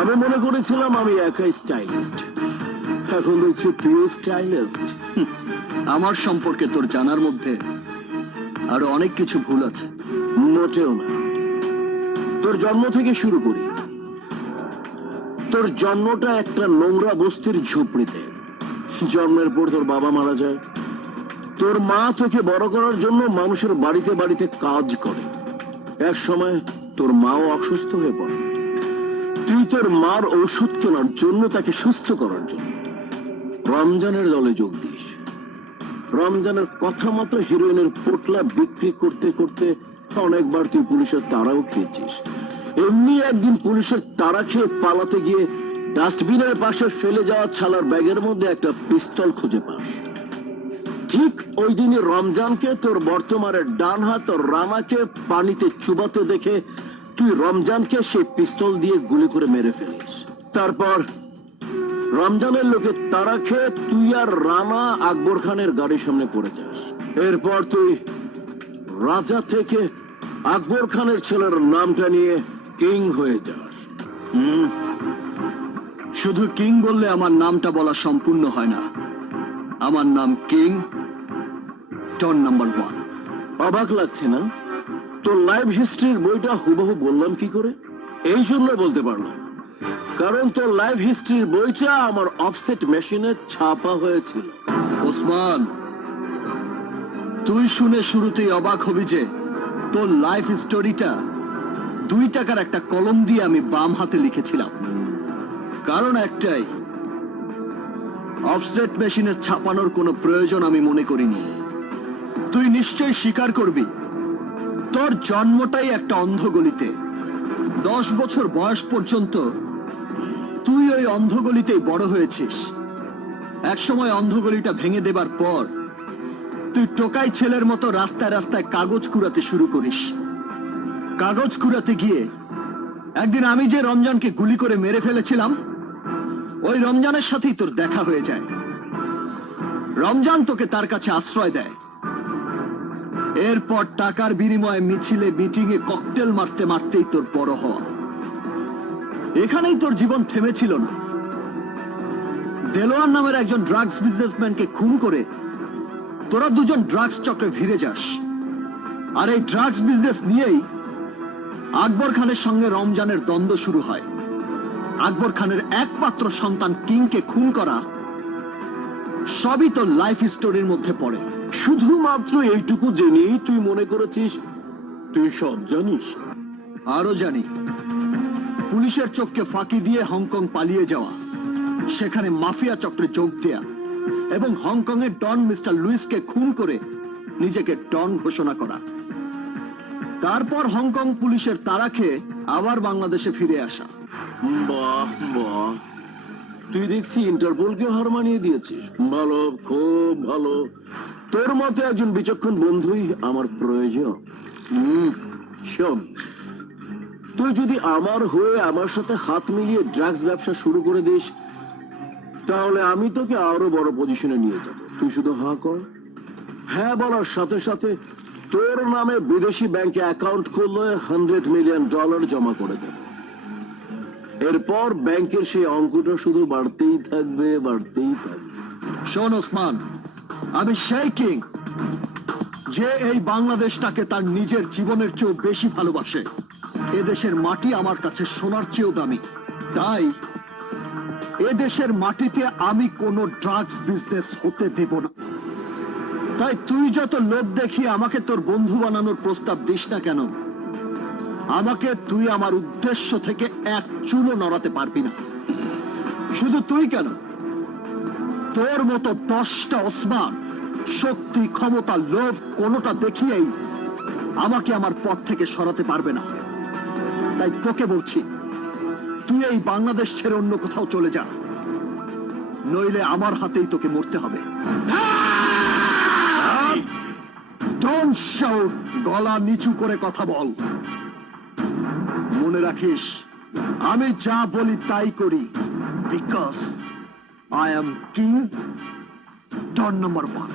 আমি মনে করেছিলাম আমি একাই স্টাইলিস্ট, এখন দেখছি তুই স্টাইলিস্ট। আমার সম্পর্কে তোর জানার মধ্যে আরো অনেক কিছু ভুল আছে। মোটেও না। তোর জন্ম থেকে শুরু করি। তোর জন্মটা একটা নোংরা বস্তির ঝুপড়িতে। জন্মের পর তোর বাবা মারা যায়। তোর মা তোকে বড় করার জন্য মানুষের বাড়িতে বাড়িতে কাজ করে। এক সময় তোর মাও অসুস্থ হয়ে পড়ে। তুই তোর মার ঔষধ কেনার জন্য, তাকে সুস্থ করার জন্য রমজানের দলে যোগ দিস। রমজানের কথা মতো হিরোইনের পোটলা বিক্রি করতে করতে অনেকবার তুই পুলিশের তাড়াও খেয়েছিস। এমনি একদিন পুলিশের তাড়া খেয়ে পালাতে গিয়ে ডাস্টবিনের পাশে ফেলে যাওয়া ছালার ব্যাগের মধ্যে একটা পিস্তল খুঁজে পাস। ঠিক ওই দিনই রমজানকে তোর বর্তমানের ডান হাত রানাকে পানিতে চুবাতে দেখে তুই রমজানকে সেই পিস্তল দিয়ে গুলি করে মেরে ফেলিস। তারপর রমজানের লোকে তাড়া খেয়ে তুই আর রানা আকবর খানের গাড়ির সামনে পড়ে যাস। এরপর তুই রাজা থেকে আকবর খানের ছেলের নামটা নিয়ে কিং হয়ে যাস। শুধু কিং বললে আমার নামটা বলা সম্পূর্ণ হয় না। আমার নাম কিং ডন নাম্বার 1। অবাক লাগছে না? তোর লাইফ হিস্ট্রির বইটা হুবহু বললাম কি করে? এই জন্য বলতে পারলাম, কারণ তোর লাইফ হিস্ট্রির বইটা আমার অফসেট মেশিনে ছাপা হয়েছিল। ওসমান, তুই শুনে শুরুতেই অবাক হবি যে তোর লাইফ স্টোরিটা 2 টাকার একটা কলম দিয়ে আমি বাম হাতে লিখেছিলাম। কারণ একটাই, অফসেট মেশিনে ছাপানোর কোনো প্রয়োজন আমি মনে করিনি। তুই নিশ্চয়ই স্বীকার করবি তোর জন্মটাই একটা অন্ধগলিতে। 10 বছর বয়স পর্যন্ত তুই ওই অন্ধগলিতেই বড় হয়েছিস। একসময় অন্ধগলিটা ভেঙে দেবার পর তুই টোকাই ছেলের মতো রাস্তায় রাস্তায় কাগজ কুড়াতে শুরু করিস। কাগজ কুড়াতে গিয়ে একদিন আমি যে রমজানকে গুলি করে মেরে ফেলেছিলাম, ওই রমজানের সাথেই তোর দেখা হয়ে যায়। রমজান তোকে তার কাছে আশ্রয় দেয়। এরপর টাকার বিনিময়ে মিছিলে মিটিংয়ে ককটেল মারতে মারতেই তোর বড় হওয়া। এখানেই তোর জীবন থেমেছিল না। দেলোয়ার নামের একজন ড্রাগস বিজনেসম্যানকে খুন করে তোরা দুজন ড্রাগস চক্রে ভিড়ে যাস। আর এই ড্রাগস বিজনেস নিয়েই আকবর খানের সঙ্গে রমজানের দ্বন্দ্ব শুরু হয়। আকবর খানের একমাত্র সন্তান কিংকে খুন করা সবই তোর লাইফ স্টোরির মধ্যে পড়ে। শুধুমাত্র এইটুকু জেনেই তুই মনে করেছিস তুই সব জানিস? আরো জানি, পুলিশের চোখকে ফাঁকি দিয়ে হংকং পালিয়ে যাওয়া, সেখানে মাফিয়া চক্রে যোগ দেয়া এবং হংকং এর ডন মিস্টার লুইসকে খুন করে নিজেকে ডন ঘোষণা করা। তারপর হংকং পুলিশের তাড়া খেয়ে আবার বাংলাদেশে ফিরে আসা। বাহ বাহ, তুই দেখছি ইন্টারপোলকে হার মানিয়ে দিয়েছিস। ভালো, খুব ভালো। তোর মতো একজন বিচক্ষণ বন্ধুই আমার প্রয়োজন। শোন, তুই যদি আমার হয়ে আমার সাথে হাত মিলিয়ে ড্রাগস ব্যবসা শুরু করে দিস, তাহলে আমি তোকে আরো বড় পজিশনে নিয়ে যাব। তুই শুধু হাঁ কর। হ্যাঁ বলার সাথে সাথে তোর নামে বিদেশি ব্যাংকে অ্যাকাউন্ট খুললে $100 মিলিয়ন জমা করে দেব। এরপর ব্যাংকের সেই অঙ্কটা শুধু বাড়তেই থাকবে, বাড়তেই থাকবে। শোন ওসমান, আমি সেই কিং যে এই বাংলাদেশটাকে তার নিজের জীবনের চেয়েও বেশি ভালোবাসে। এদেশের মাটি আমার কাছে সোনার চেয়েও দামি। তাই এদেশের মাটিতে আমি কোনো ড্রাগস বিজনেস হতে দেব না। তাই তুই যত লোভ দেখিয়ে আমাকে তোর বন্ধু বানানোর প্রস্তাব দিস না কেন, আমাকে তুই আমার উদ্দেশ্য থেকে এক চুলও নড়াতে পারবি না। শুধু তুই কেন, তোর মতো 10টা ওসমান শক্তি, ক্ষমতা, লোভ কোনোটা দেখিয়েই আমাকে আমার পথ থেকে সরাতে পারবে না। তাই তোকে বলছি, তুই এই বাংলাদেশ ছেড়ে অন্য কোথাও চলে যা, নইলে আমার হাতেই তোকে মরতে হবে। Don't shout, গলা নিচু করে কথা বল। মনে রাখিস, আমি যা বলি তাই করি, because I am king, Don number 1.